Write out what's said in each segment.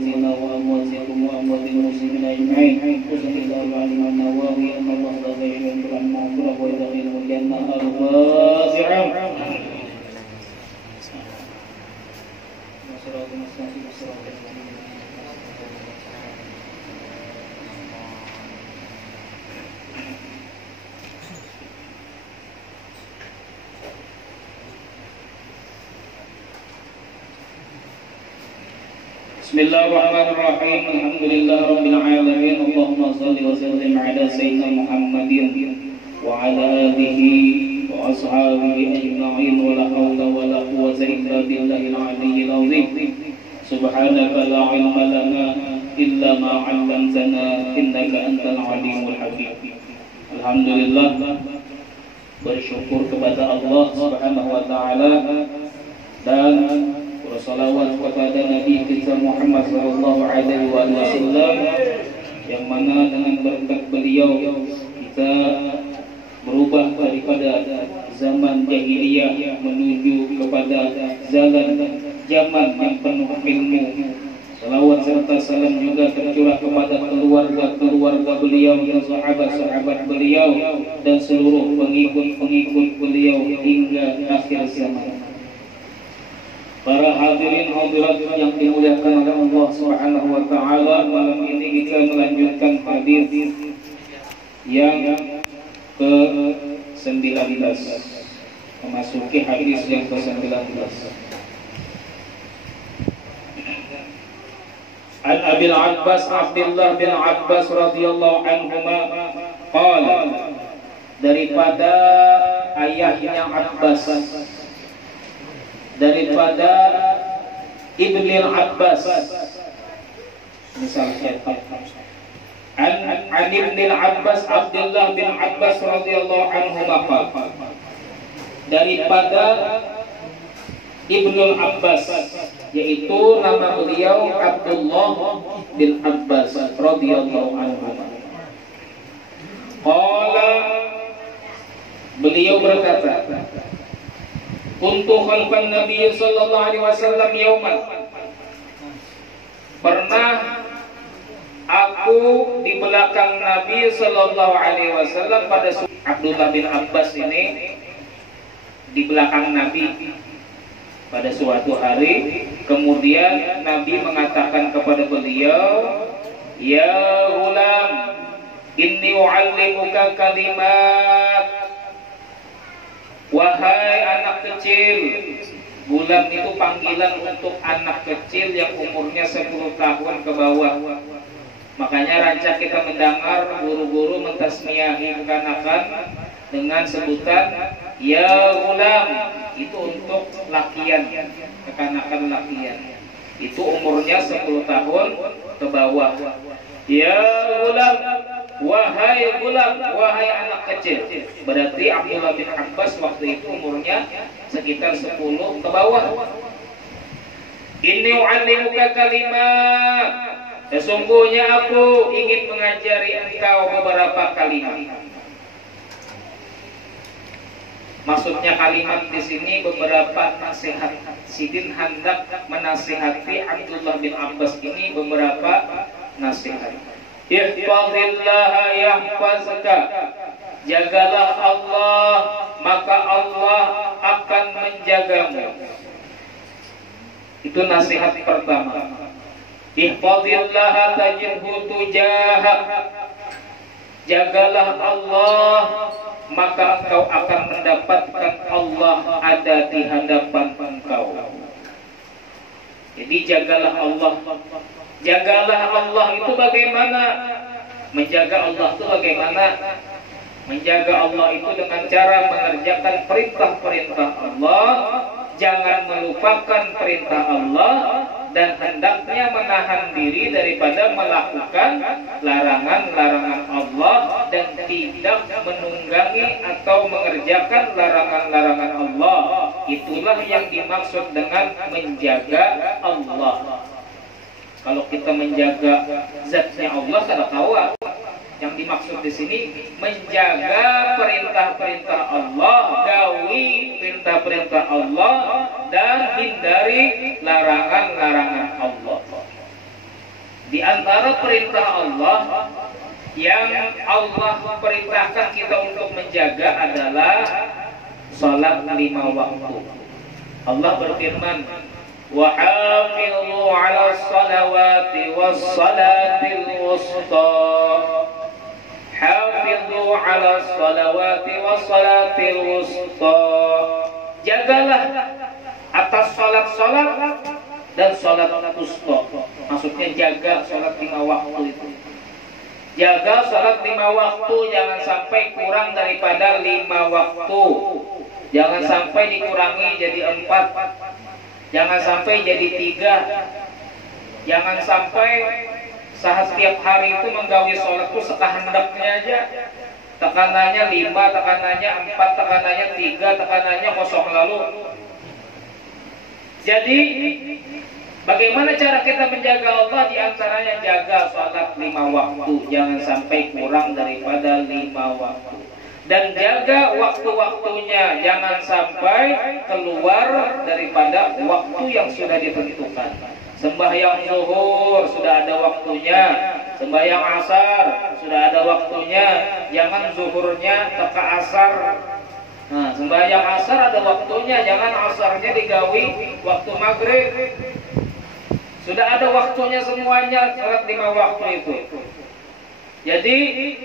أمواتنا وأمواتكم وأموات المسلمين أجمعين وصلى الله على النواوي أن الله لا يغفر عنا المغفرة ويدخلنا الجنة الفاتحة. Bismillahirrahmanirrahim. Alhamdulillahirabbil alamin. Allahumma shalli wa sallim ala sayyidina Muhammadin wa ala alihi wa ashabihi ajma'in wa la hawla wa la quwwata illa billahil aliyyil azim. Subhanaka la ilma lana illa ma 'allamtana innaka antal alimul hakim. Alhamdulillah, bersyukur kepada Allah Subhanahu wa taala dan bersalawat kepada Nabi kita Muhammad sallallahu alaihi wasallam, yang mana dengan berkat beliau kita berubah daripada zaman jahiliyah menuju kepada zaman yang penuh ilmu. Salawat serta salam juga tercurah kepada keluarga beliau dan sahabat-sahabat beliau dan seluruh pengikut beliau hingga akhir zaman. Para hadirin hadirat yang dimuliakan oleh Allah Subhanahu wa taala, malam ini kita melanjutkan hadis yang ke-19, memasuki hadis yang ke-19. An Abil Abbas Abdullah bin Abbas radhiyallahu anhuma qala, daripada ayahnya Abbas, daripada Ibnu Abbas, misalnya an Ibnu Abbas Abdullah bin Abbas radhiyallahu anhu maqal, daripada Ibnu Abbas, yaitu nama beliau Abdullah bin Abbas radhiyallahu anhu. Qala, beliau berkata, untuk khalfan Nabi sallallahu alaihi wasallam yauman, pernah aku di belakang Nabi sallallahu alaihi wasallam pada Abdullah bin Abbas ini di belakang Nabi pada suatu hari. Kemudian Nabi mengatakan kepada beliau, ya ghulam, inni u'allimuka kalimat. Wahai anak kecil. Gulam itu panggilan untuk anak kecil yang umurnya 10 tahun ke bawah. Makanya rancak kita mendengar guru-guru mentasmiyahi kekanakan dengan sebutan ya gulam, itu untuk lakian, kekanakan lakian. Itu umurnya 10 tahun ke bawah. Ya gulam, wahai gulam, wahai anak kecil. Berarti Abdullah bin Abbas waktu itu umurnya sekitar 10 ke bawah. Inni u'allimuka kalimat, sesungguhnya aku ingin mengajari engkau beberapa kalimat. Maksudnya kalimat di sini beberapa nasihat. Sidin hendak menasihati Abdullah bin Abbas ini beberapa nasihat. Ihfazillaha yahfazka, jagalah Allah maka Allah akan menjagamu. Itu nasihat pertama. Ihfazillaha tajidhu tujahak, jagalah Allah maka engkau akan mendapatkan Allah ada di hadapan engkau. Jadi jagalah Allah. Jagalah Allah itu bagaimana? Menjaga Allah itu bagaimana? Menjaga Allah itu dengan cara mengerjakan perintah-perintah Allah, jangan melupakan perintah Allah, dan hendaknya menahan diri daripada melakukan larangan-larangan Allah dan tidak menunggangi atau mengerjakan larangan-larangan Allah. Itulah yang dimaksud dengan menjaga Allah. Kalau kita menjaga zatnya Allah, kita tahu yang dimaksud di sini menjaga perintah-perintah Allah, gawi perintah-perintah Allah, dan hindari larangan-larangan Allah. Di antara perintah Allah yang Allah perintahkan kita untuk menjaga adalah salat 5 waktu. Allah berfirman, wa hafizu 'ala salawati was salatil wusta. Hafizu 'ala salawati was salatil wusta. Jagalah atas salat-salat dan salat wusta. Maksudnya jaga salat 5 waktu itu. Jaga salat 5 waktu, jangan sampai kurang daripada 5 waktu. Jangan sampai dikurangi jadi 4. Jangan sampai jadi 3. Jangan sampai setiap hari itu menggawi sholat itu sekahendaknya aja. Tekanannya 5, tekanannya 4, tekanannya 3, tekanannya kosong lalu. Jadi bagaimana cara kita menjaga Allah? Di antaranya jaga salat 5 waktu, jangan sampai kurang daripada 5 waktu. Dan jaga waktu-waktunya, jangan sampai keluar daripada waktu yang sudah ditentukan. Sembahyang zuhur sudah ada waktunya, sembahyang asar sudah ada waktunya, jangan zuhurnya teka asar. Nah, sembahyang asar ada waktunya, jangan asarnya digawi waktu maghrib. Sudah ada waktunya semuanya, salat 5 waktu itu. Jadi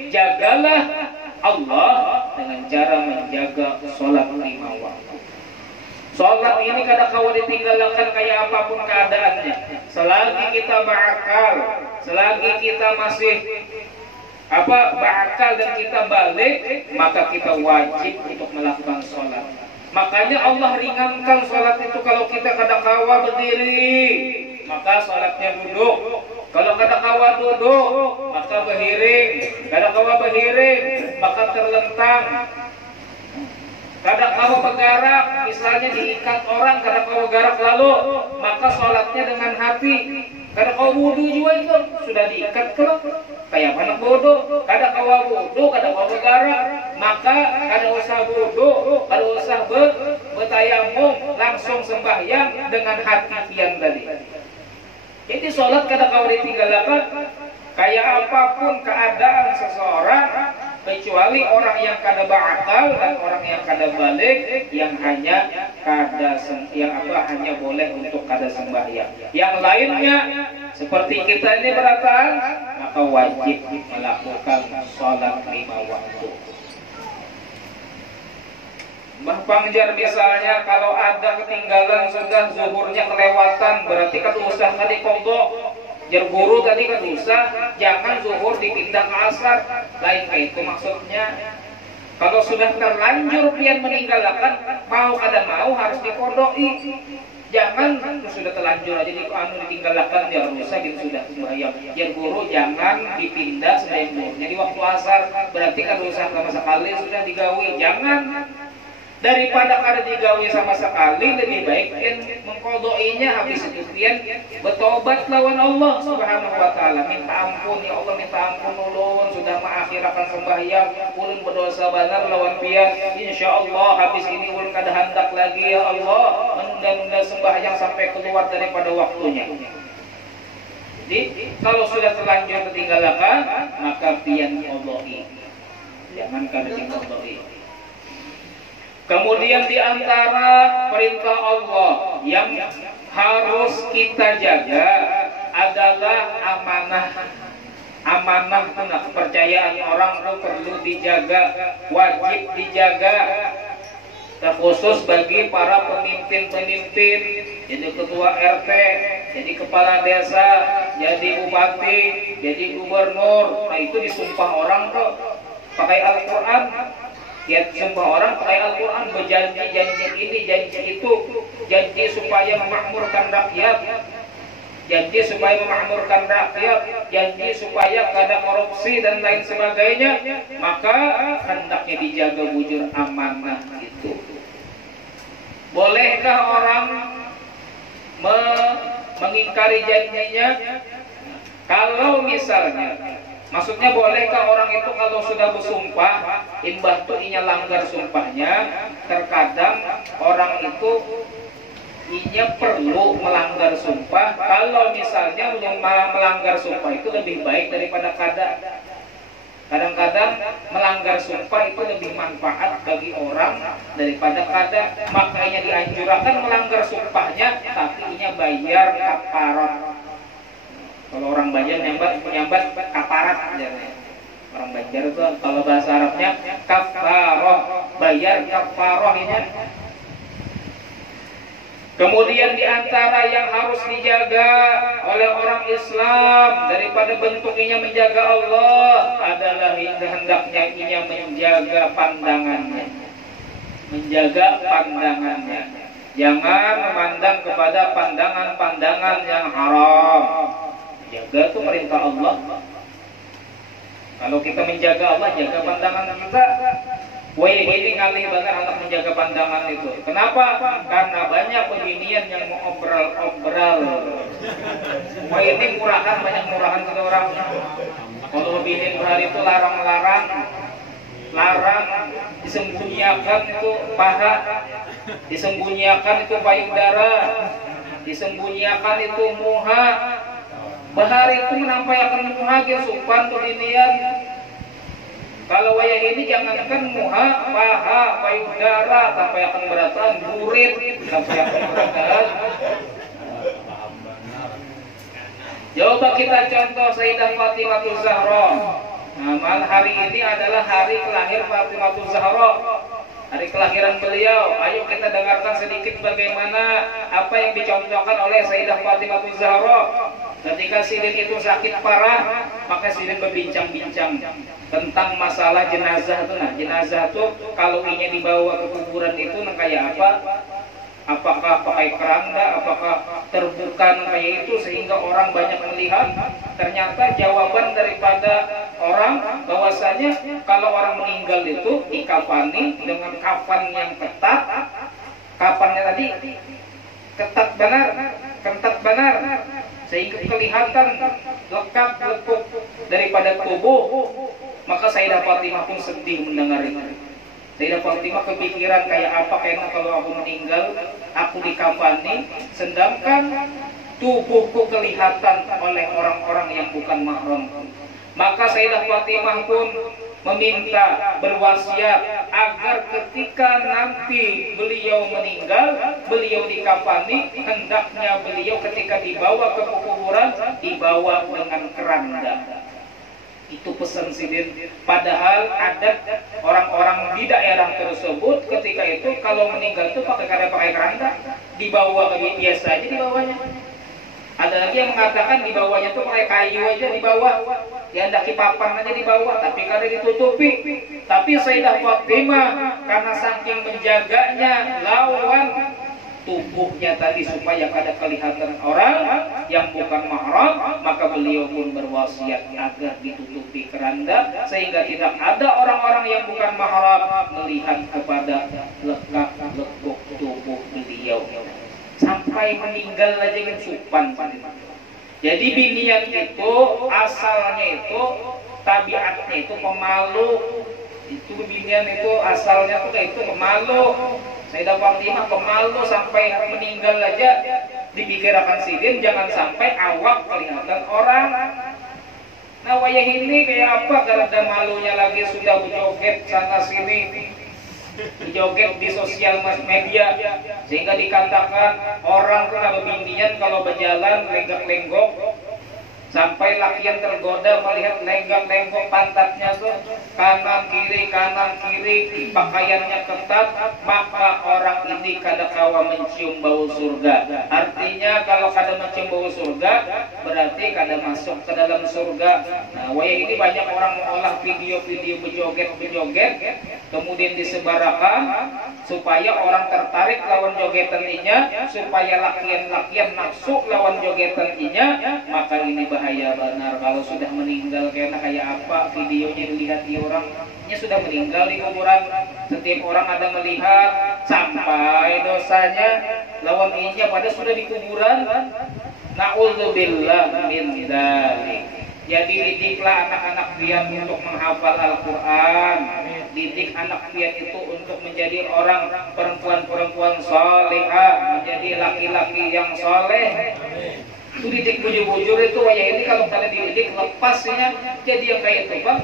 jagalah Allah dengan cara menjaga salat 5 waktu. Salat ini kadang-kala ditinggalkan kayak apapun keadaannya. Selagi kita berakal, selagi kita masih berakal dan kita balik, maka kita wajib untuk melakukan salat. Makanya Allah ringankan salat itu kalau kita kadang-kala berdiri, maka salatnya duduk. Kalau kadang-kala duduk, maka berhiring. Kadang-kala berhiring, maka terlentang. Kadang-kala bergerak, misalnya diikat orang, kadang-kala bergerak lalu, maka sholatnya dengan hati. Kadang-kala wudu juga itu sudah diikat kayak anak bodoh. Kadang-kala wudu, kadang-kala bergerak, maka kada usah wudu, kada usah bertayamum, langsung sembahyang dengan hati pian tadi. Jadi sholat kadang-kala ditinggalkan kayak apapun keadaan seseorang, kecuali orang yang kada berakal dan orang yang kada balik, yang hanya hanya boleh untuk kada sembahyang. Yang lainnya seperti kita ini beratan, maka wajib melakukan sholat 5 waktu. Mbah Pangjar misalnya kalau ada ketinggalan sudah zuhurnya kelewatan, berarti kan usah tadi kodok. Jar guru tadi kan usah, jangan zuhur dipindah ke asar. Lain kayak itu maksudnya. Kalau sudah terlanjur pian meninggalkan, mau kada mau harus dikodoi. Jangan sudah terlanjur aja ditinggalkan, ya rusak gitu sudah sembahyang. Jar guru jangan dipindah sembahyang zuhurnya di waktu asar, berarti kan usah sama sekali sudah digawi. Jangan. Daripada kada digawi sama sekali, lebih baik kan mengkodoinya, habis itu pian bertobat lawan Allah Subhanahu wa taala, minta ampun, ya Allah minta ampun ulun sudah mengakhirkan sembahyang, ulun berdosa benar lawan pian. Insyaallah habis ini ulun kada hendak lagi ya Allah menunda-nunda sembahyang sampai keluar daripada waktunya. Jadi kalau sudah terlanjur ketinggalkan, maka pian qodoi. Jangan kada diqodoi. Kemudian di antara perintah Allah yang harus kita jaga adalah amanah. Amanah itu kepercayaan orang itu perlu dijaga, wajib dijaga. Terkhusus bagi para pemimpin-pemimpin, jadi ketua RT, jadi kepala desa, jadi bupati, jadi gubernur. Nah itu disumpah orang tuh pakai Al-Quran. Ya, semua orang pakai Al-Quran berjanji, janji ini, janji itu, janji supaya memakmurkan rakyat, janji supaya memakmurkan rakyat, janji supaya kada korupsi dan lain sebagainya. Maka hendaknya dijaga bujur amanah itu. Bolehkah orang mengingkari janjinya? Kalau misalnya, maksudnya bolehkah orang itu kalau sudah bersumpah, imbah tuh inya langgar sumpahnya? Terkadang orang itu Inya perlu melanggar sumpah. Kalau misalnya melanggar sumpah itu lebih baik daripada kada. Kadang-kadang melanggar sumpah itu lebih manfaat bagi orang daripada kada. Makanya dianjurkan melanggar sumpahnya, tapi inya bayar kafarat. Kalau orang Banjar nyambat kafarat aja. Orang Banjar itu kalau bahasa Arabnya kafaroh, bayar kafaroh ini. Kemudian diantara yang harus dijaga oleh orang Islam daripada bentuknya menjaga Allah adalah hendaknya ia menjaga pandangannya. Menjaga pandangannya. Jangan memandang kepada pandangan-pandangan yang haram. Jaga itu perintah Allah. Kalau kita menjaga Allah, jaga pandangan kita. Wah, ini kali banget anak menjaga pandangan itu. Kenapa? Karena banyak beginian yang mau obral. Wah, ini murahan, banyak murahan ke orang. Kalau beginian berhari itu larang, disembunyikan itu paha, disembunyikan itu payudara, disembunyikan itu muha. Bahari itu menampakkan muha supan beginian. Kalau wayah ini jangankan muha, paha, payudara, sampai akan beratan, burit, sampai akan beratan. Coba kita contoh Sayyidah Fatimah Zahra. Nah, hari ini adalah hari kelahir Fatimah Zahra. Hari kelahiran beliau. Ayo kita dengarkan sedikit bagaimana apa yang dicontohkan oleh Sayyidah Fatimah Zahra. Ketika Sirin itu sakit parah, maka Sirin berbincang-bincang tentang masalah jenazah itu. Nah, jenazah itu kalau ini dibawa ke kuburan itu kayak apa? Apakah pakai keranda, apakah terbuka kayak itu sehingga orang banyak melihat? Ternyata jawaban daripada orang bahwasanya kalau orang meninggal itu dikafani dengan kafan yang ketat. Kafannya tadi ketat benar, sehingga kelihatan lekat lekuk daripada tubuh. Maka Sayyidah Fatimah pun sedih mendengar itu. Sayyidah Fatimah kepikiran kayak apa kayaknya kalau aku meninggal, aku dikafani, sedangkan tubuhku kelihatan oleh orang-orang yang bukan mahram. Maka Sayyidah Fatimah pun meminta, berwasiat agar ketika nanti beliau meninggal, beliau dikafani, hendaknya beliau ketika dibawa ke kuburan dibawa dengan keranda. Itu pesan Sidin. Padahal adat orang-orang di daerah tersebut ketika itu kalau meninggal itu pakai keranda, dibawa kayak biasa aja dibawanya. Ada lagi yang mengatakan dibawanya tuh pakai kayu aja di bawah, ya ndaki papan aja di bawah, tapi kada ditutupi. Tapi Sayyidah Fatimah karena saking menjaganya lawan tubuhnya tadi supaya kada kelihatan orang yang bukan mahram, maka beliau pun berwasiat agar ditutupi keranda sehingga tidak ada orang-orang yang bukan mahram melihat kepada lekuk tubuh beliau sampai meninggal aja kan supan. Jadi binian itu asalnya itu tabiatnya itu pemalu. Itu binian itu asalnya itu pemalu. Sayyidah Fatimah pemalu sampai meninggal aja dipikirkan Sidin jangan sampai awak kelihatan orang. Nah wayah ini kayak apa karena malunya lagi sudah berjoget sana sini, berjoget di sosial media sehingga dikatakan orang kena bebindian kalau berjalan lenggak-lenggok sampai lakian tergoda melihat lenggak-lenggok pantatnya tuh kanan kiri pakaiannya ketat, maka orang ini kada kawa mencium bau surga. Artinya kalau kada mencium bau surga berarti kada masuk ke dalam surga. Nah wayah ini banyak orang mengolah video-video berjoget kemudian disebarkan supaya orang tertarik lawan jogetan inya, supaya lakian-lakian nafsu lawan jogetan inya. Maka ini bahaya benar. Kalau sudah meninggal kayak apa videonya dilihat di orangnya sudah meninggal di kuburan, setiap orang ada melihat sampai dosanya lawan inya pada sudah di kuburan. Na'udzubillah min dzalik. Jadi didiklah anak-anak pian untuk menghafal Al-Quran. Didik anak pian itu untuk menjadi orang perempuan-perempuan salehah, menjadi laki-laki yang soleh. Itu didik bujur-bujur itu wayah ini kalau kalian dididik lepasnya jadi yang kayak itu bang.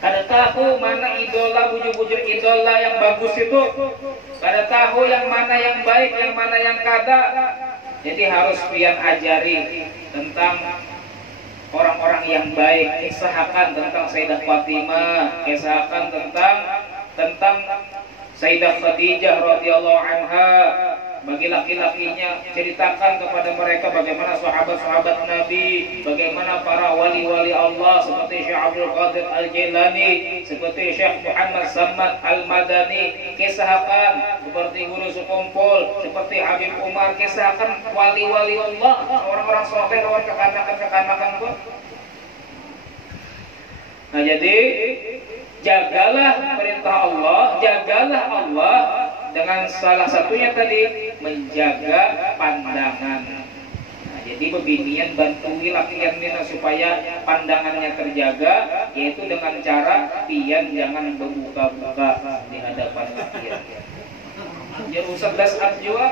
Kada tahu mana idola bujur-bujur idola yang bagus itu. Kada tahu yang mana yang baik, yang mana yang kada. Jadi harus pian ajari tentang orang-orang yang baik, kisahkan tentang Sayyidah Fatimah, kisahkan tentang Sayyidah Khadijah radhiyallahu anha. Bagi laki-lakinya ceritakan kepada mereka bagaimana sahabat-sahabat Nabi, bagaimana para wali-wali Allah seperti Syekh Abdul Qadir Al-Jailani, seperti Syekh Muhammad Samad Al-Madani, kisahkan seperti Guru Sukumpul, seperti Habib Umar, kisahkan wali-wali Allah, orang-orang soleh, orang kekanakan pun. Nah jadi jagalah perintah Allah, jagalah Allah dengan salah satunya tadi menjaga pandangan. Nah, jadi bebinian bantui lakian mina supaya pandangannya terjaga, yaitu dengan cara pian jangan berbuka-buka di hadapan lakian. Ya Ustaz Dasar juga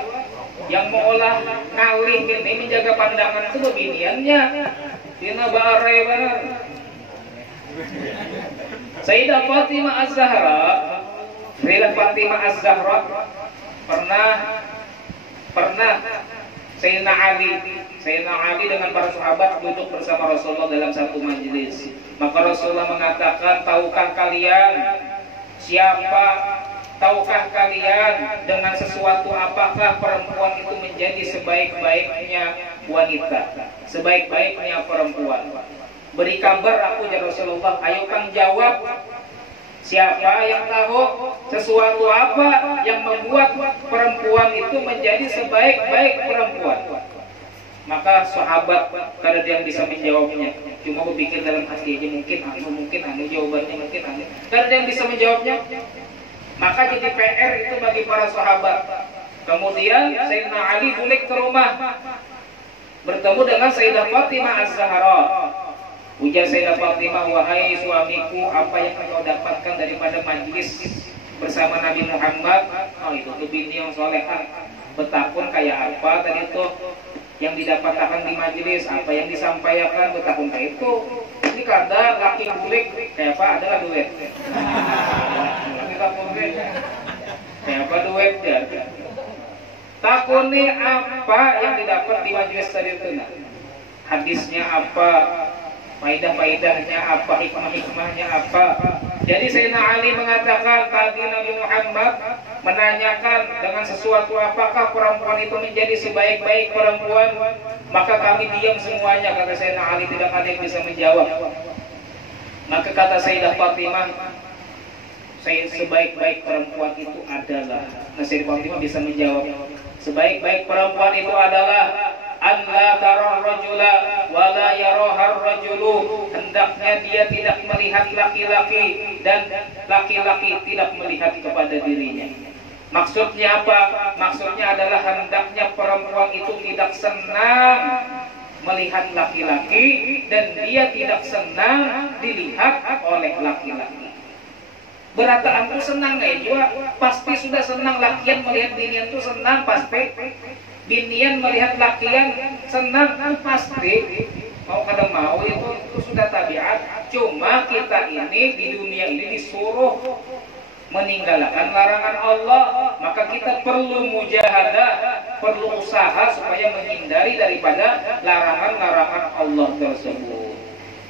yang mengolah ngalih ini menjaga pandangan itu bebiniannya. Dina bare benar. Sayyidah Fatimah Az-Zahra, Sayyidah Fatimah Az-Zahra pernah Sayyidina Ali dengan para sahabat duduk bersama Rasulullah dalam satu majelis. Maka Rasulullah mengatakan, tahukah kalian dengan sesuatu apakah perempuan itu menjadi sebaik-baiknya wanita, sebaik-baiknya perempuan? Beri kabar aku ya Rasulullah. Ayo kang jawab. Siapa yang tahu sesuatu apa yang membuat perempuan itu menjadi sebaik-baik perempuan? Maka sahabat kada ada yang bisa menjawabnya. Cuma berpikir dalam hati aja, mungkin anu jawabannya mungkin anu. Kada ada yang bisa menjawabnya. Maka jadi PR itu bagi para sahabat. Kemudian Sayyidina Ali balik ke rumah, bertemu dengan Sayyidah Fatimah Az-Zahra. Ujar Sayyidah Fatimah, wahai suamiku, apa yang engkau dapatkan daripada majlis bersama Nabi Muhammad? Oh itu tuh bini yang solehah. Betapun kayak apa tadi itu yang didapatkan di majlis, apa yang disampaikan, betapun kayak itu. Ini kada laki bulik kayak apa? Adalah duit. Kayak apa duit ya? Takuni apa yang didapat di majlis tadi itu? Hadisnya apa? Faidah-faidahnya apa, hikmah-hikmahnya apa. Jadi Sayyidina Ali mengatakan tadi Nabi Muhammad menanyakan dengan sesuatu apakah perempuan itu menjadi sebaik-baik perempuan, maka kami diam semuanya. Kata Sayyidina Ali, tidak ada yang bisa menjawab. Maka kata Sayyidah Fatimah, sebaik-baik perempuan itu adalah, nah Sayyidah Fatimah bisa menjawab, sebaik-baik perempuan itu adalah an la tarah rajula wa la yarahar rajulu, hendaknya dia tidak melihat laki-laki dan laki-laki tidak melihat kepada dirinya. Maksudnya apa? Maksudnya adalah hendaknya perempuan itu tidak senang melihat laki-laki dan dia tidak senang dilihat oleh laki-laki. Berarti aku senang juga, pasti sudah senang lakian melihat binian itu senang pasti. Binian melihat lakian senang pasti. Mau kada mau itu sudah tabiat. Cuma kita ini di dunia ini disuruh meninggalkan larangan Allah, maka kita perlu mujahadah, perlu usaha supaya menghindari daripada larangan-larangan Allah tersebut.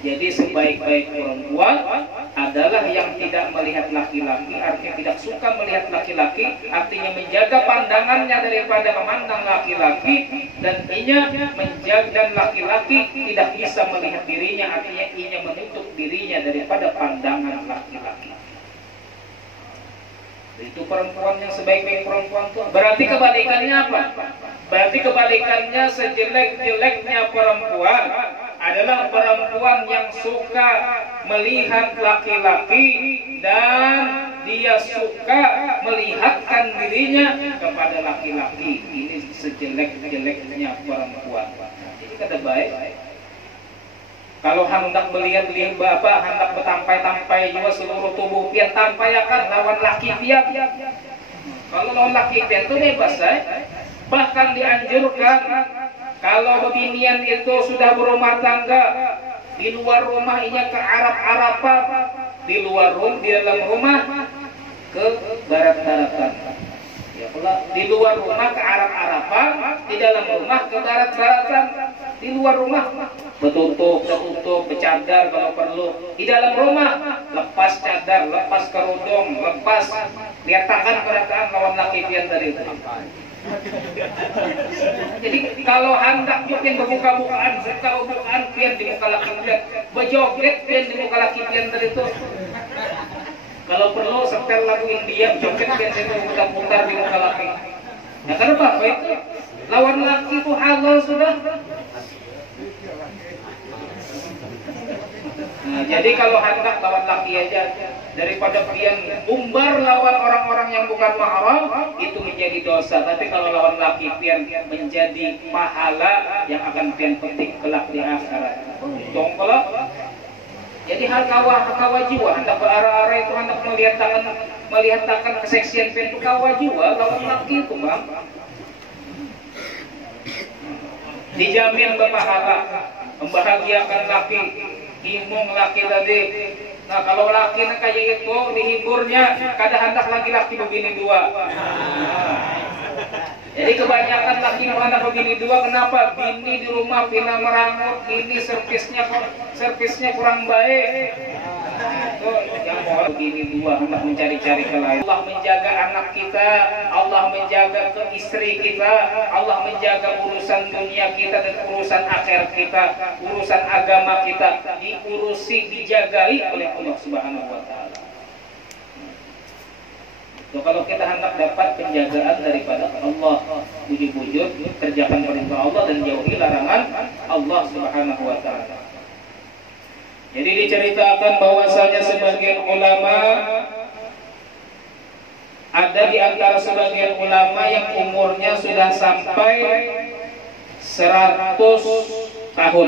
Jadi sebaik-baik perempuan adalah yang tidak melihat laki-laki, artinya tidak suka melihat laki-laki, artinya menjaga pandangannya daripada memandang laki-laki, dan ianya menjaga dan laki-laki tidak bisa melihat dirinya, artinya ianya menutup dirinya daripada pandangan laki-laki. Itu perempuan yang sebaik-baik perempuan itu. Berarti kebalikannya apa? Berarti kebalikannya sejelek-jeleknya perempuan adalah perempuan yang suka melihat laki-laki dan dia suka melihatkan dirinya kepada laki-laki. Ini sejelek-jeleknya perempuan. Jadi kata baik. Kalau hendak melihat bapak, hendak bertampai-tampai juga seluruh tubuh pian tampayakan lawan laki pian. Kalau lawan laki pian itu bebas, bahkan dianjurkan kalau beginian itu sudah berumah tangga, di luar rumah ini ke Arab-Araban, di dalam rumah ke barat-baratan. Ya, di luar rumah ke Arab-Araban, di dalam rumah ke barat-baratan. Di luar rumah betutup, bercadar kalau perlu. Di dalam rumah lepas cadar, lepas kerudung, lepas liatakan kedatangan lawan laki pian dari itu. Jadi kalau hendak mungkin berbuka-bukaan, bukaan pian di muka laki pian, berjoget pian di muka laki pian dari itu. Kalau perlu setel lagu India, joget pian itu putar-putar di muka laki. Nah, kenapa? Apa itu? Lawan laki itu halal sudah. Nah, jadi kalau hendak lawan laki aja, daripada pian umbar lawan orang-orang yang bukan mahram, itu menjadi dosa. Tapi kalau lawan laki pian menjadi pahala yang akan pian petik kelak di akhirat. Tongkolak. Jadi hal kawa jiwa, hendak berarah-arah itu hendak melihatkan keseksian pian itu kawa jiwa lawan laki itu, Bang. Dijamin berpahala, membahagiakan laki. Himung laki tadi. Nah, kalau laki kayak itu dihiburnya, kada hendak laki-laki begini dua. Jadi kebanyakan laki hendak begini dua. Kenapa? Bini di rumah pina merangut, ini servisnya kurang baik. Itu yang mau begini dua, hendak mencari-cari kelahiran. Allah menjaga anak kita, Allah menjaga ke istri kita, Allah menjaga urusan dunia kita dan urusan akhir kita, urusan agama kita diurusi, dijagai oleh Allah Subhanahu wa taala. So, kalau kita hendak dapat penjagaan daripada Allah, bujur-bujur kerjakan perintah Allah dan jauhi larangan Allah Subhanahu wa taala. Jadi diceritakan bahwasanya sebagian ulama, ada di antara sebagian ulama yang umurnya sudah sampai 100 tahun,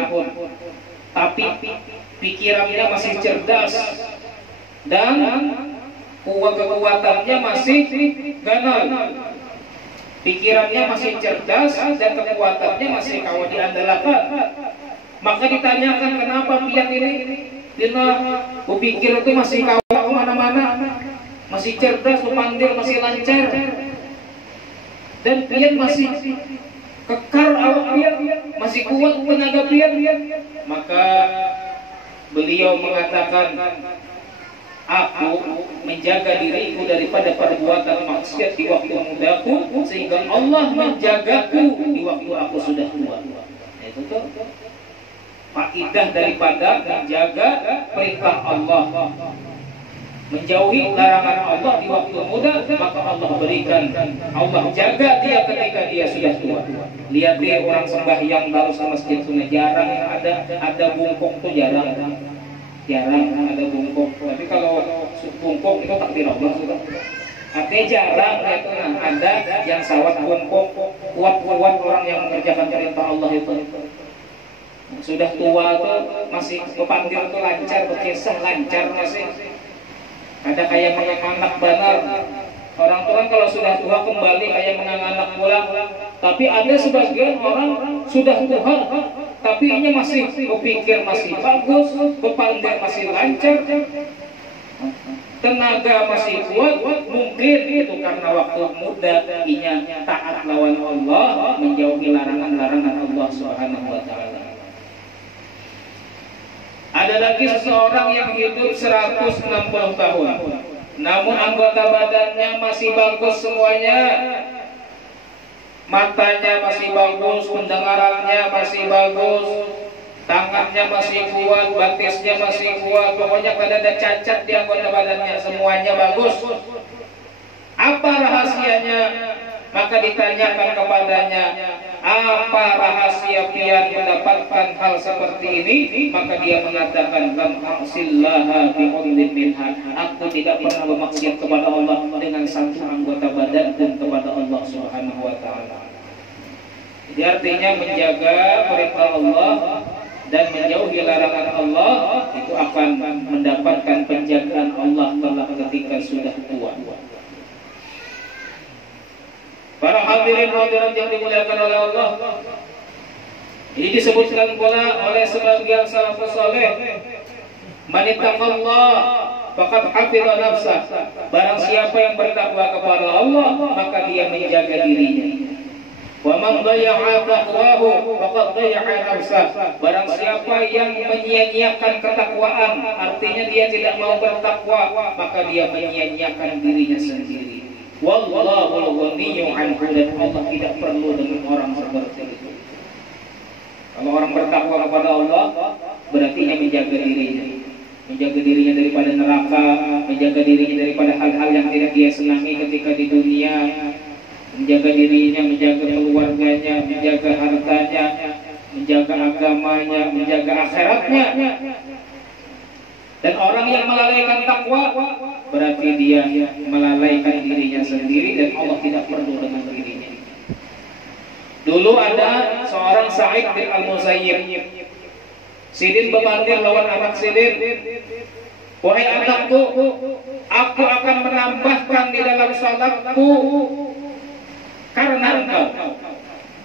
tapi pikirannya masih cerdas dan kekuatannya masih ganal. Pikirannya masih cerdas dan kekuatannya masih kawan diandalkan. Maka ditanyakan kenapa pian ini? Dina kupikir itu masih kawal kemana-mana, masih cerdas, pandai, masih lancar, dan pian masih kekar awak pian, masih kuat tenaga pian. Maka beliau mengatakan, aku menjaga diriku daripada perbuatan maksiat di waktu mudaku, sehingga Allah menjagaku di waktu aku sudah tua. Itu tuh faedah daripada menjaga perintah Allah, menjauhi larangan Allah di waktu muda, maka Allah berikan, Allah jaga dia ketika dia sudah tua. Lihat dia orang sembahyang baru sama masjid sunnah, jarang ada bungkuk tuh, jarang ada bungkuk. Tapi kalau bungkuk itu takdir Allah sudah. Artinya jarang itu ada yang sawat bungkuk, kuat orang yang mengerjakan perintah Allah itu. Sudah tua tuh masih pepandir tuh lancar, berkisah lancar masih. Ada kayak menganak benar. Orang tua kan kalau sudah tua kembali kayak menganak pulang. Tapi ada sebagian orang sudah tua, tapi ini masih berpikir masih bagus, pepandir masih lancar, tenaga masih kuat. Mungkin itu karena waktu muda inya taat lawan Allah, menjauhi larangan-larangan Allah Subhanahu wa taala. Ada lagi seseorang yang hidup 160 tahun, namun anggota badannya masih bagus semuanya. Matanya masih bagus, pendengarannya masih bagus, tangannya masih kuat, batisnya masih kuat. Pokoknya tidak ada cacat di anggota badannya, semuanya bagus. Apa rahasianya? Maka ditanyakan kepadanya, apa rahasia pian mendapatkan hal seperti ini? Maka dia mengatakan, lam a'sillaha bi'udlin minha. Aku tidak pernah bermaksiat kepada Allah dengan satu anggota badan pun kepada Allah Subhanahu wa taala. Jadi artinya menjaga perintah Allah, dan menjauhi larangan Allah, itu akan mendapatkan penjagaan Allah kelak ketika sudah tua. Para hadirin hadirat yang dimuliakan oleh Allah, ini disebutkan pula oleh sebagian salafus saleh, man ittaqallah faqad hafidha nafsah. Barang siapa yang bertakwa kepada Allah, maka dia menjaga dirinya. Wa man dayya'a taqwahu faqad dayya'a nafsah. Barang siapa yang menyia-nyiakan ketakwaan, artinya dia tidak mau bertakwa, maka dia menyia-nyiakan dirinya sendiri. Wallahu ghaniyyu 'anhu, dan Allah tidak perlu dengan orang seperti itu. Kalau orang bertakwa kepada Allah, berarti dia menjaga dirinya. Menjaga dirinya daripada neraka, menjaga dirinya daripada hal-hal yang tidak dia senangi ketika di dunia, menjaga dirinya, menjaga keluarganya, menjaga hartanya, menjaga agamanya, menjaga akhiratnya. Dan orang yang melalaikan takwa, berarti dia melalaikan dirinya sendiri, dan Allah tidak perlu dengan dirinya. Dulu ada seorang Sa'id bin Al-Musayyib. Sidin berbanding lawan anak Sidin. Wahai anakku, aku akan menambahkan di dalam salatku karena engkau.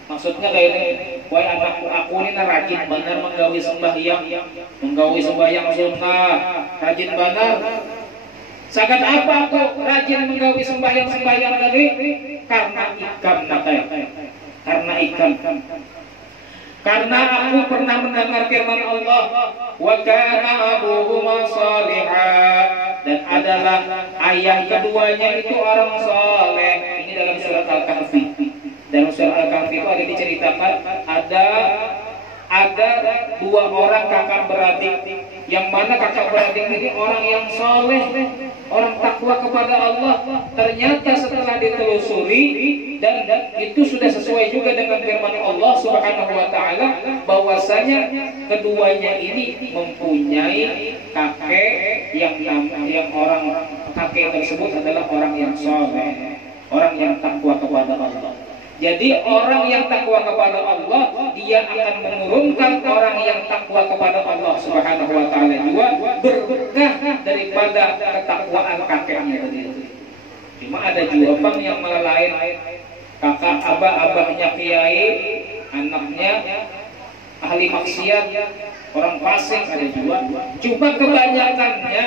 Maksudnya kayak ini, wahai anakku, aku ini rajin benar menggawi sembahyang sunnah, rajin benar. Sangat apa aku rajin menggawi sembahyang tadi? Karena ikam nakai. Karena aku pernah mendengar firman Allah, wa kana abuhuma salihah, dan adalah ayah keduanya itu orang saleh. Ini dalam surat Al-Kahfi. Dalam surat Al-Kahfi itu ada diceritakan ada dua orang kakak beradik, yang mana kakak beradik ini orang yang saleh, orang takwa kepada Allah. Ternyata setelah ditelusuri, dan itu sudah sesuai juga dengan firman Allah Subhanahu wa taala, bahwasanya keduanya ini mempunyai kakek yang orang kakek tersebut adalah orang yang saleh, orang yang takwa kepada Allah. Jadi orang yang takwa kepada Allah, dia akan menurunkan orang yang takwa kepada Allah Subhanahu wa taala juga berkah daripada ketakwaan kakeknya tadi. Cuma ada juga bang yang melalaikan kakak abahnya kiai, anaknya ahli maksiat, orang fasik, ada juga. Cuma kebanyakannya,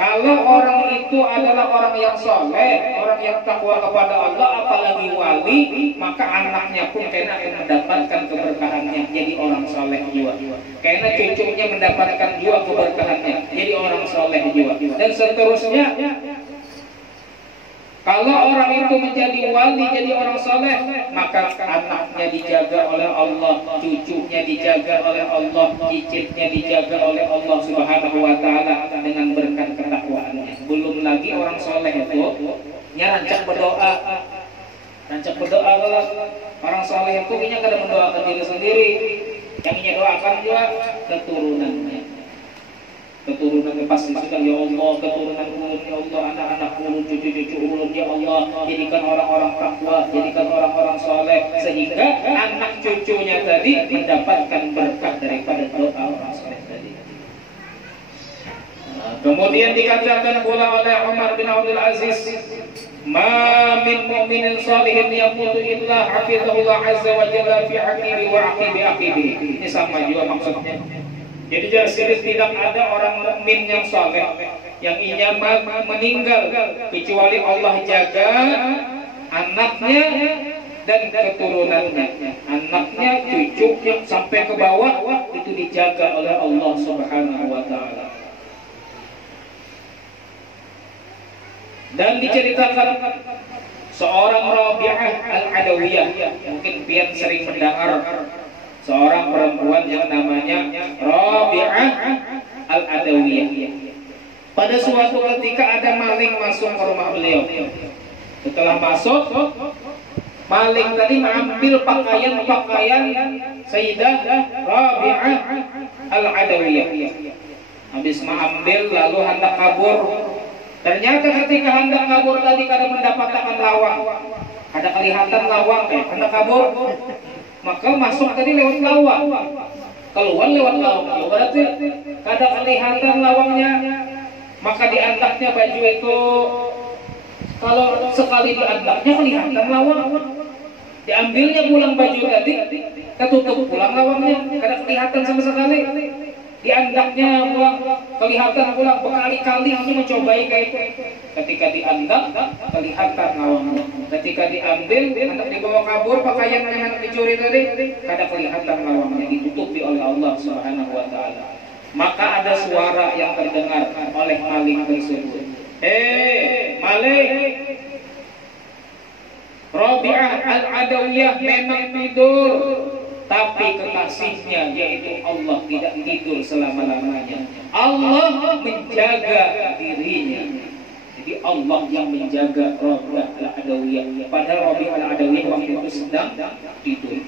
kalau orang itu adalah orang yang soleh, orang yang takwa kepada Allah, apalagi wali, maka anaknya pun kena akan mendapatkan keberkahannya, jadi orang soleh juga. Karena cucunya mendapatkan juga keberkahannya, jadi orang soleh juga. Dan seterusnya, kalau orang itu menjadi wali, jadi orang soleh, maka anaknya dijaga oleh Allah, cucunya dijaga oleh Allah, cicitnya dijaga oleh Allah Subhanahu wa taala dengan berkat ketakwaannya. Belum lagi orang soleh itu rancak berdoa. Kalau orang soleh itu punya kada mendoakan diri sendiri, yang ingin doakan juga keturunannya. Keturunan pasti sudah, ya Allah, keturunan ulun, ya Allah, anak-anak ulun, cucu-cucu ulun, ya Allah, jadikan orang-orang takwa, jadikan orang-orang soleh, sehingga anak cucunya tadi mendapatkan berkat daripada doa orang soleh tadi. Kemudian dikatakan pula oleh Umar bin Abdul Aziz, ma min mu'minin salihin yamutu illa hafizahullah azza wa jalla fi aqibi wa aqibi aqibi. Ini sama juga maksudnya. Jadi tidak ada orang mukmin yang saleh yang ia meninggal kecuali Allah jaga anaknya dan keturunannya, anaknya, cucunya sampai ke bawah itu dijaga oleh Allah Subhanahu wa taala. Dan diceritakan seorang Rabi'ah Al-Adawiyah, mungkin pian sering mendengar, seorang perempuan yang namanya Rabi'ah Al-Adawiyah. Pada suatu ketika ada maling masuk ke rumah beliau. Setelah masuk, maling tadi mengambil pakaian Sayyidah Rabi'ah Al-Adawiyah. Habis mengambil lalu hendak kabur. Ternyata ketika hendak kabur tadi kada mendapatkan lawang. Ada kelihatan lawang hendak kabur. Maka masuk tadi lewat lawang. keluar lewat lawang. Berarti kada kelihatan lawangnya, maka diandaknya baju itu kalau sekali diandaknya kelihatan lawang. Diambilnya pulang baju tadi, ketutup pulang lawangnya, kada kelihatan sama sekali. Diandaknya pulang, kelihatan pulang, berkali-kali ini mencobai kayak itu. Ketika diandak, kelihatan lawangnya. Ketika diambil, hendak dibawa kabur pakaian yang hendak dicuri tadi, kada kelihatan lawangnya, ditutupi oleh Allah Subhanahu wa Ta'ala. Maka ada suara yang terdengar oleh maling tersebut. Maling, Rabi'ah al-Adawiyah memang tidur, tapi kekasihnya yaitu Allah tidak tidur selama-lamanya. Allah menjaga dirinya. Jadi Allah yang menjaga Rabi'ah al-Adawiyah. Padahal Rabi'ah al-Adawiyah waktu itu sedang tidur.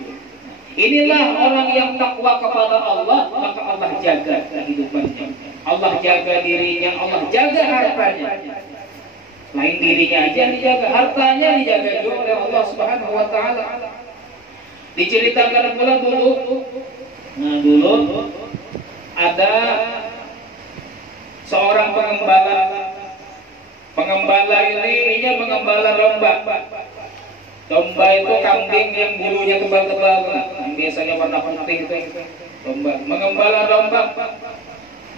Inilah orang yang takwa kepada Allah, maka Allah jaga kehidupannya. Allah jaga dirinya, Allah jaga hartanya. Lain dirinya aja dijaga, hartanya dijaga juga oleh Allah Subhanahu wa Ta'ala. Diceritakan pula dulu. Nah, dulu ada seorang pengembala. Pengembala ini mengembala domba. Domba itu kambing yang bulunya tebal-tebal, yang biasanya warna putih itu. Domba. Mengembala domba.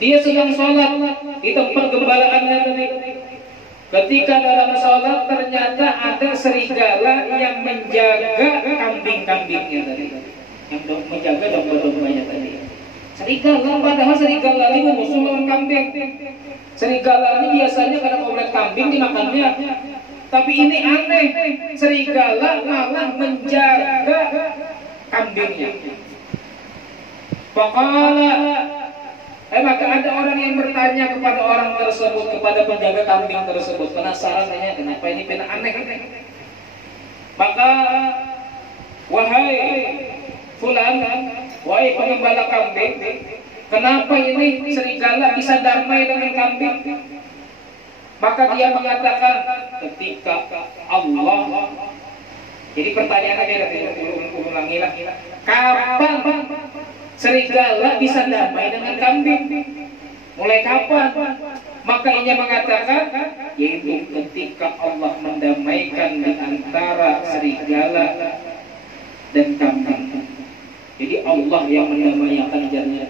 Dia sedang sholat di tempat gembalaannya tadi. Ketika dalam sholat ternyata ada serigala yang menjaga kambing-kambingnya tadi, yang menjaga domba-dombanya tadi. Serigala, padahal serigala ini musuh lawan kambing. Serigala ini biasanya kada komplek kambing dimakannya, tapi ini aneh, serigala malah menjaga kambingnya. Maka ada orang yang bertanya kepada orang tersebut, kepada penjaga kambing tersebut, penasaran tanya, kenapa ini pena aneh? Maka, wahai fulan, wahai pengembala kambing, kenapa ini serigala bisa damai dengan kambing? Maka dia mengatakan, ketika Allah. Jadi pertanyaannya ulangi lagi, kapan serigala bisa damai dengan kambing? Mulai kapan? Maka ia mengatakan, yaitu ketika Allah mendamaikan di antara serigala dan kambing. Jadi Allah yang mendamaikan jadinya.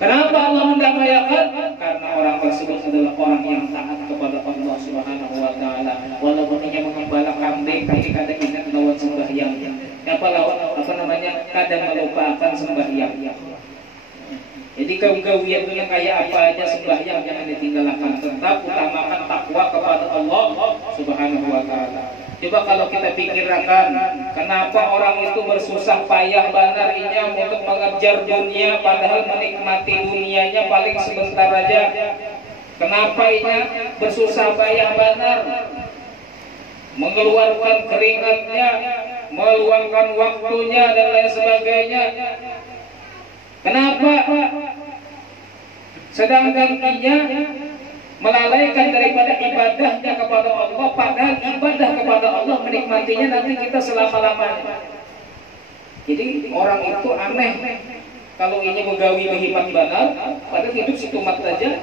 Kenapa Allah mendamaikan? Karena orang tersebut adalah orang yang taat kepada Allah Subhanahu wa Ta'ala. Walaupun ia mengembala kambing, tapi kada ingat lawan sembahyang. Kadang melupakan sembahyang. Jadi gawian itu yang kayak apa aja sembahyang jangan ditinggalkan. Tetap utamakan takwa kepada Allah Subhanahu wa Ta'ala. Coba kalau kita pikirkan, kenapa orang itu bersusah payah banarinya untuk mengejar dunia, padahal menikmati dunianya paling sebentar aja. Kenapa ini bersusah payah banar, mengeluarkan keringatnya, meluangkan waktunya dan lain sebagainya? Kenapa? Sedangkan ia melalaikan daripada ibadahnya kepada Allah, padahal ibadah kepada Allah menikmatinya nanti kita selama-lamanya. Jadi orang itu aneh kalau ini begawi berhimat banar, padahal hidup situmat saja,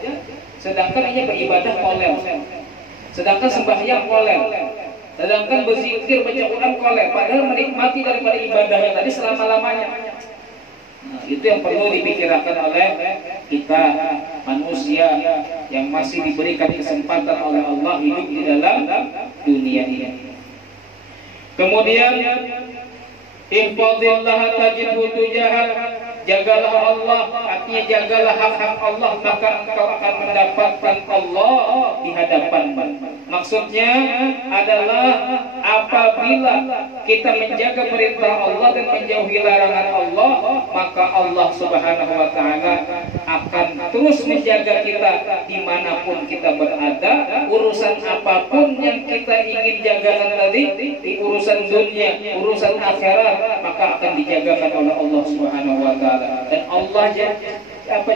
sedangkan ia beribadah kolel, sedangkan sembahyang kolel, sedangkan berzikir baca Quran kolel, padahal menikmati daripada ibadahnya tadi selama-lamanya. Nah, itu yang perlu dipikirkan oleh kita manusia yang masih diberikan kesempatan oleh Allah hidup di dalam dunia ini. Kemudian ihfazillah tajidhu tujahak, jagalah Allah, artinya jagalah hak-hak Allah, maka engkau akan mendapatkan Allah di hadapan. Maksudnya adalah apabila kita menjaga perintah Allah dan menjauhi larangan Allah, maka Allah Subhanahu wa Ta'ala akan terus menjaga kita dimanapun kita berada. Urusan apapun yang kita ingin jagakan tadi, di urusan dunia, urusan akhirat, maka akan dijagakan oleh Allah Subhanahu wa Ta'ala. Dan Allah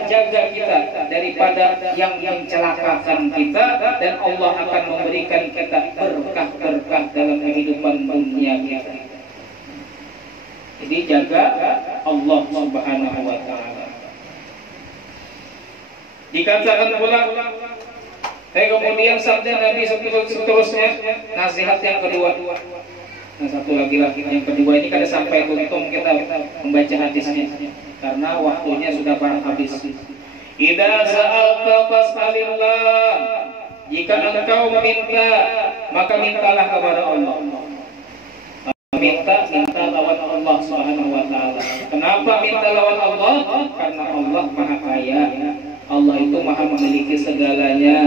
jaga kita daripada yang mencelakakan kita, dan Allah akan memberikan kita berkah-berkah dalam kehidupan dunia kita. Jadi jaga Allah Subhanahu wa taala. Dikatakan pula kemudian sabda Nabi seterusnya, nasihat yang kedua. Nah, satu lagi yang kedua ini kada sampai tuntung kita membaca hadisnya karena waktunya sudah habis. Idza sa'alta fas'alillah. Jika engkau meminta, maka mintalah kepada Allah. Minta lawan Allah Subhanahu wa taala. Kenapa minta lawan Allah? Karena Allah Maha Kaya. Allah itu Maha memiliki segalanya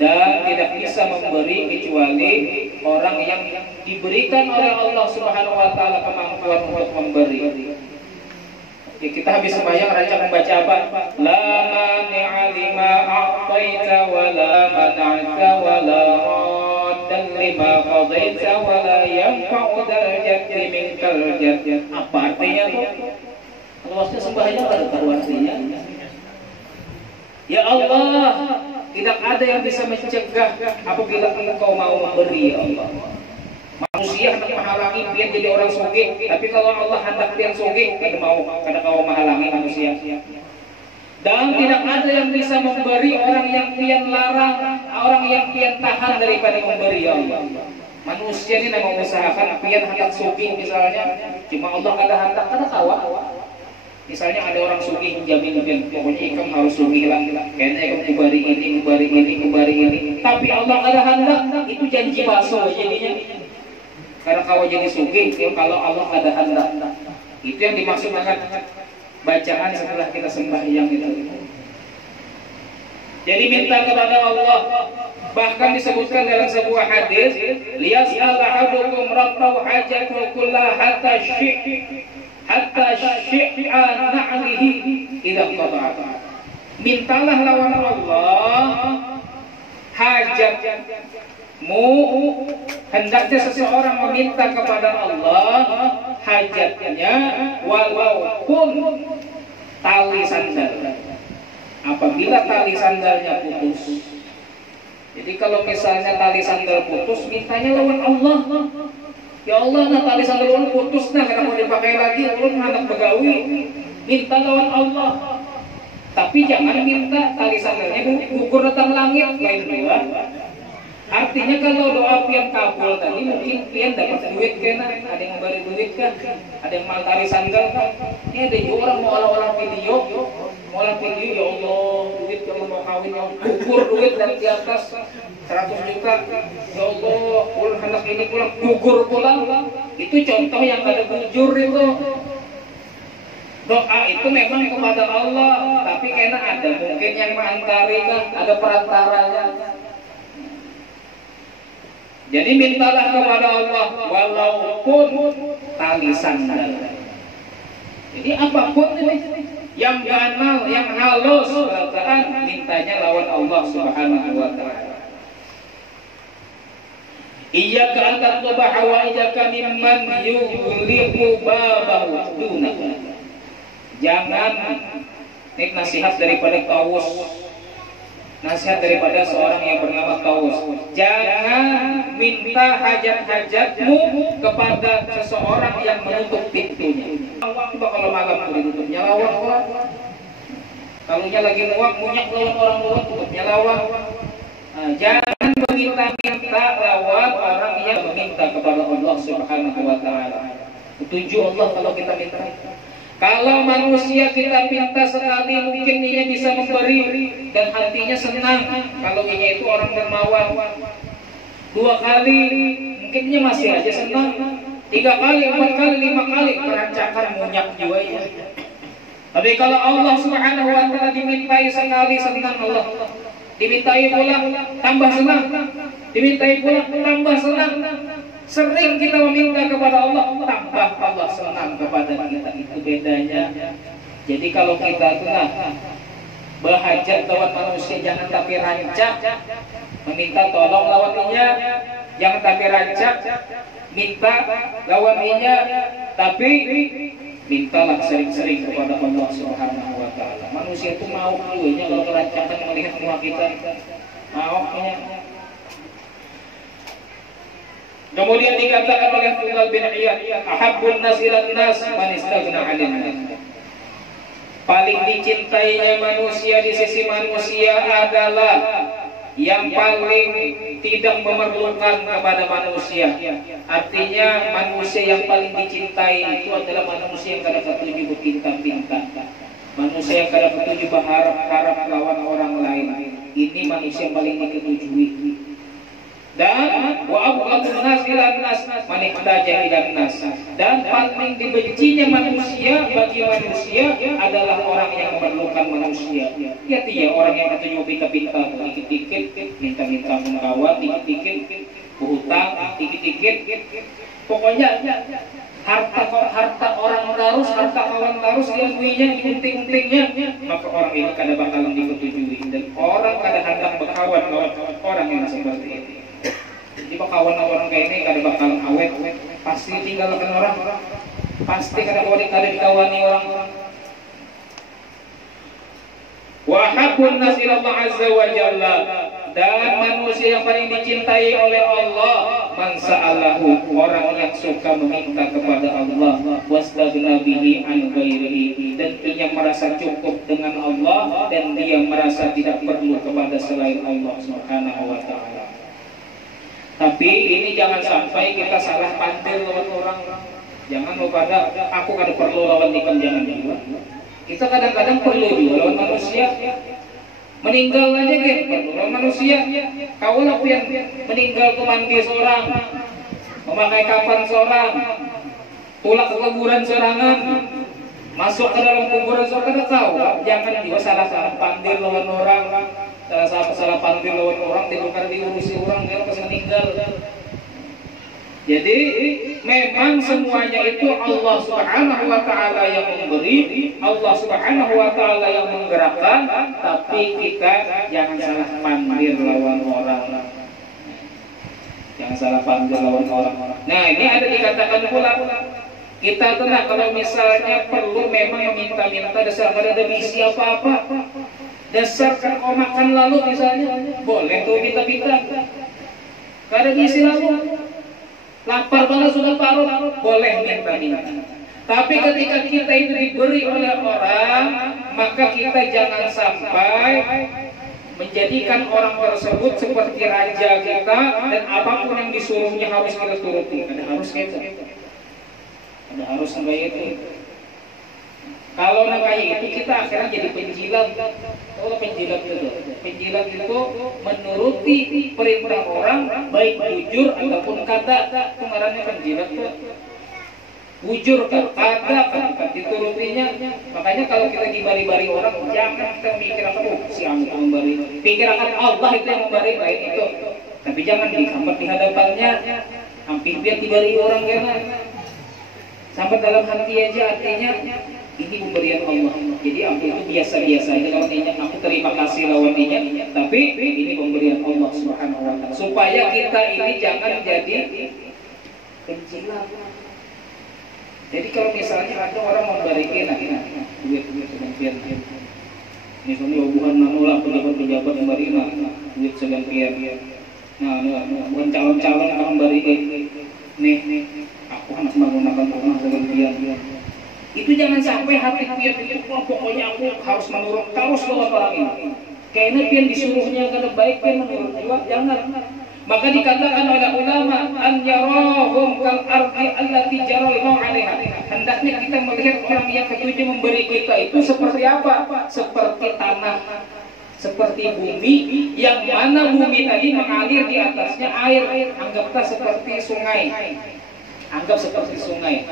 dan tidak bisa memberi kecuali orang yang diberikan oleh Allah Subhanahu wa taala kemampuan untuk memberi. Ya, kita habis sembahyang rancang membaca apa? La mani'a lima a'taita wa la mana'ta wa la raddan lima qadaita wa la yanfa'u dzal jaddi minkal jadd. Apa artinya itu? Kalau sembahyang ada tahu artinya. Ya Allah, tidak ada yang bisa mencegah apabila engkau mau memberi, ya Allah. Manusia hendak menghalangi dia jadi orang sugih, tapi kalau Allah hendak dia sugih, kada kau menghalangi manusia. Dan tidak ada yang bisa memberi orang yang pian larang, orang yang pian tahan daripada memberi, ya Allah. Manusia ini memang mengusahakan pian hendak sugih misalnya, cuma Allah kada hendak, kada kawa. Misalnya ada orang sugih menjamin pokoknya ikam harus sugih lah, kayaknya ikam kubari ini. Tapi Allah ada hendak, itu janji palsu jadinya. Karena kau jadi sugih kalau Allah ada hendak. Itu yang dimaksud dengan bacaan setelah kita sembahyang itu. Jadi minta kepada Allah. Bahkan disebutkan dalam sebuah hadis, liyas'al ahadukum rabbahu hajatahu kullaha hatta syi'a na'lihi idza qata'a. Mintalah lawan Allah hajatmu. Hendaknya seseorang meminta kepada Allah hajatnya walaupun tali sandal. Apabila tali sandalnya putus. Jadi kalau misalnya tali sandal putus, mintanya lawan Allah. Ya Allah, nah tali sandal ulun putus nah, karena mau dipakai lagi, ulun anak begawi. Minta lawan Allah. Tapi jangan minta tali sandalnya gugur datang langit, lain dua. Artinya kalau doa pian kabul tadi mungkin pian dapat duit kena, ada yang memberi duit kan, ada yang mal tali sandal kan. Ini ada juga orang mau olah video, ya Allah, duit kalau mau kawin yang gugur duit dari di atas 100 juta, ya Allah, ulun hendak ini pulang gugur pulang. Itu contoh yang ada bujur itu. Doa itu memang kepada Allah, tapi kena ada mungkin yang mengantari kan, ada perantaranya. Jadi mintalah kepada Allah walaupun tali sandal. Jadi apapun ini yang banal, yang halus, bacaan mintanya lawan Allah Subhanahu wa taala. Iyyaka an tatluba hawaijaka mimman yughliqu babahu dunaka. Jangan, ini nasihat daripada Taus. Nasihat daripada seorang yang bernama Taus. Jangan minta hajat-hajatmu kepada seseorang yang menutup pintunya. Coba kalau malam itu ditutupnya lawang orang. Kalunya lagi munyak lawan orang luar, tutupnya lawang. Jangan meminta-minta lawan orang yang meminta kepada Allah Subhanahu wa taala. Petunjuk Allah kalau kita minta. Kalau manusia kita pinta sekali mungkin dia bisa memberi dan hatinya senang. Kalau dia itu orang dermawan. 2 kali mungkin dia masih aja senang. 3 kali, 4 kali, 5 kali kerancakan munyak jiwanya. Tapi kalau Allah Subhanahu wa taala dimintai sekali senang Allah. Dimintai pula tambah senang. Dimintai pula tambah senang. Sering kita meminta kepada Allah, tambah Allah senang kepada kita. Itu bedanya. Jadi kalau kita berhajat lawan manusia, jangan tapi rancak meminta tolong lawannya, jangan tapi rancak minta lawannya, tapi mintalah sering-sering kepada Allah Subhanahu wa taala. Manusia itu mau dulunya kalau kerancakan melihat muka kita, maunya. Kemudian dikatakan oleh Fudhal bin Iyad, ahabbun nas ilan nas man istaghna 'anil nas. Paling dicintainya manusia di sisi manusia adalah yang paling tidak memerlukan kepada manusia. Artinya manusia yang paling dicintai itu adalah manusia yang kada ketujuh berpinta-pinta, manusia yang kada ketujuh berharap-harap lawan orang lain. Ini manusia yang paling diketujui. Dan wa abghadun nas ilan nas man ihtaja ilan nas. Dan paling dibencinya manusia bagi manusia adalah orang yang memerlukan manusia. Ya dia orang yang katanya pinta-pinta, dikit-dikit minta-minta mengkawat, dikit-dikit berhutang, dikit-dikit pokoknya harta orang larus, harta kawan larus diakuinya, diunting-untingnya, maka orang ini kada bakalan diketujui. Dan orang kada hendak berkawan orang yang seperti itu. Jadi kawan-kawan kayak ini kada bakal awet, pasti tinggalkan orang, pasti kada dikawani orang. Wa habbun nas ila Allah azza wa jalla, dan manusia yang paling dicintai oleh Allah man sa'alahu, orang yang suka meminta kepada Allah, wastaghna bihi an ghairihi, dan dia merasa cukup dengan Allah dan dia merasa tidak perlu kepada selain Allah Subhanahu wa taala. Tapi ini jangan sampai kita salah pantil lawan orang. Jangan lupa aku kada perlu lawan ikan, jangan juga. Kita kadang-kadang perlu juga lawan manusia. Meninggal aja kan perlu lawan manusia. Kau lah yang meninggal ke mandi seorang, memakai kapan seorang, tulak ke kuburan seorangan, masuk ke dalam kuburan seorang, kada tahu. Jangan juga salah pantil lawan orang. Salah panggil lawan orang, tidak diurusi orang, dia pas meninggal. Jadi memang semuanya itu Allah Subhanahu wa taala yang memberi, Allah Subhanahu wa taala yang menggerakkan, tapi kita jangan salah panggil lawan orang. Jangan salah panggil lawan orang. Nah, ini ada dikatakan pula kita tenang kalau misalnya perlu memang meminta-minta dasar pada ada misi apa-apa. Dasar kau makan lalu misalnya, boleh tuh minta-minta. Kada ngisi lalu, lapar banget sudah parut, boleh minta-minta. Tapi ketika kita itu diberi oleh orang, maka kita jangan sampai menjadikan orang tersebut seperti raja kita, dan apapun yang disuruhnya harus kita turuti. Ada harus kita, ada harus sampai itu. Kalau kayak itu kita akhirnya jadi penjilat. Kalau penjilat itu menuruti perintah orang, baik jujur ataupun kata. Pengarangnya penjilat tuh jujur kata diturutinya. Makanya kalau kita dibari-bari orang, jangan kita mikir si Allah memberi. Pikirkan Allah itu yang memberi, baik itu. Tapi jangan disambat di hadapannya. Hampir dia dibari orang kena. Sampai dalam hati aja, artinya ini pemberian Allah. Jadi aku itu biasa-biasa aja kalau aku terima kasih lawannya, tapi ini pemberian Allah Subhanahu wa taala. Supaya kita ini jangan jadi penjilat. Jadi kalau misalnya ada orang memberikan duit sebagian, misalnya hubungan nanolah pejabat memberikan duit sebagian. Nah, bukan calon-calon yang memberikan. Nih, aku anak menggunakan rumah sebagian. Itu jangan sampai hati pian itu pokoknya aku harus menurut terus lawan orang ini. Kayaknya pian disuruhnya kada baik, pian menurut juga jangan. Maka dikatakan oleh ulama an yarahum kal ardi allati jaral mau 'alaiha. Hendaknya kita melihat orang yang ketujuh memberi kita itu seperti apa? Seperti tanah, seperti bumi yang mana bumi tadi mengalir di atasnya air. Anggaplah seperti sungai. Anggap seperti sungai.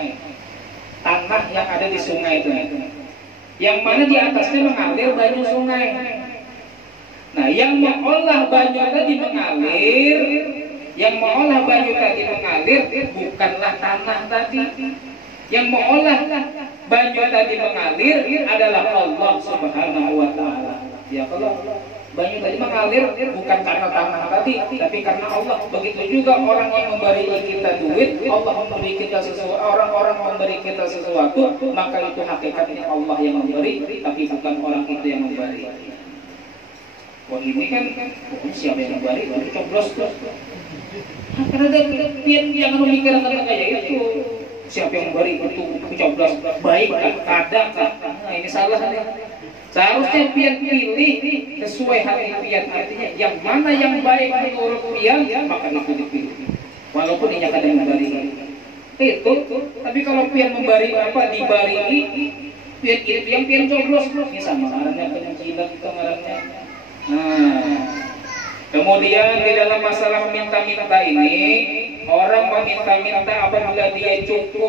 Tanah yang ada di sungai itu, yang mana di atasnya mengalir banyu sungai. Nah, yang mengolah banyu tadi mengalir, bukanlah tanah tadi. Yang mengolah banyu tadi mengalir adalah Allah Subhanahu wa taala. Ya, kalau banyu tadi mengalir bukan karena tanah tadi, tapi karena Allah. Begitu juga orang yang memberi kita duit, Allah memberi kita sesuatu, orang-orang memberi kita sesuatu, maka itu hakikatnya Allah yang memberi, tapi bukan orang itu yang memberi. Wah, ini kan siapa yang memberi? Baru coblos tuh. Karena dia jangan memikirkan kayak itu. Siapa yang memberi itu coblos baik kadang nah ini salah nih. Seharusnya pian pilih sesuai hati pian, artinya yang mana yang baik menurut pian maka itu dipilih. Walaupun ini kadang memberi itu, tapi kalau pian memberi apa dibari pian pian coblos ini sama arahnya penyimpinan itu arahnya. Nah, kemudian di dalam masalah minta-minta ini orang meminta-minta apabila dia cukup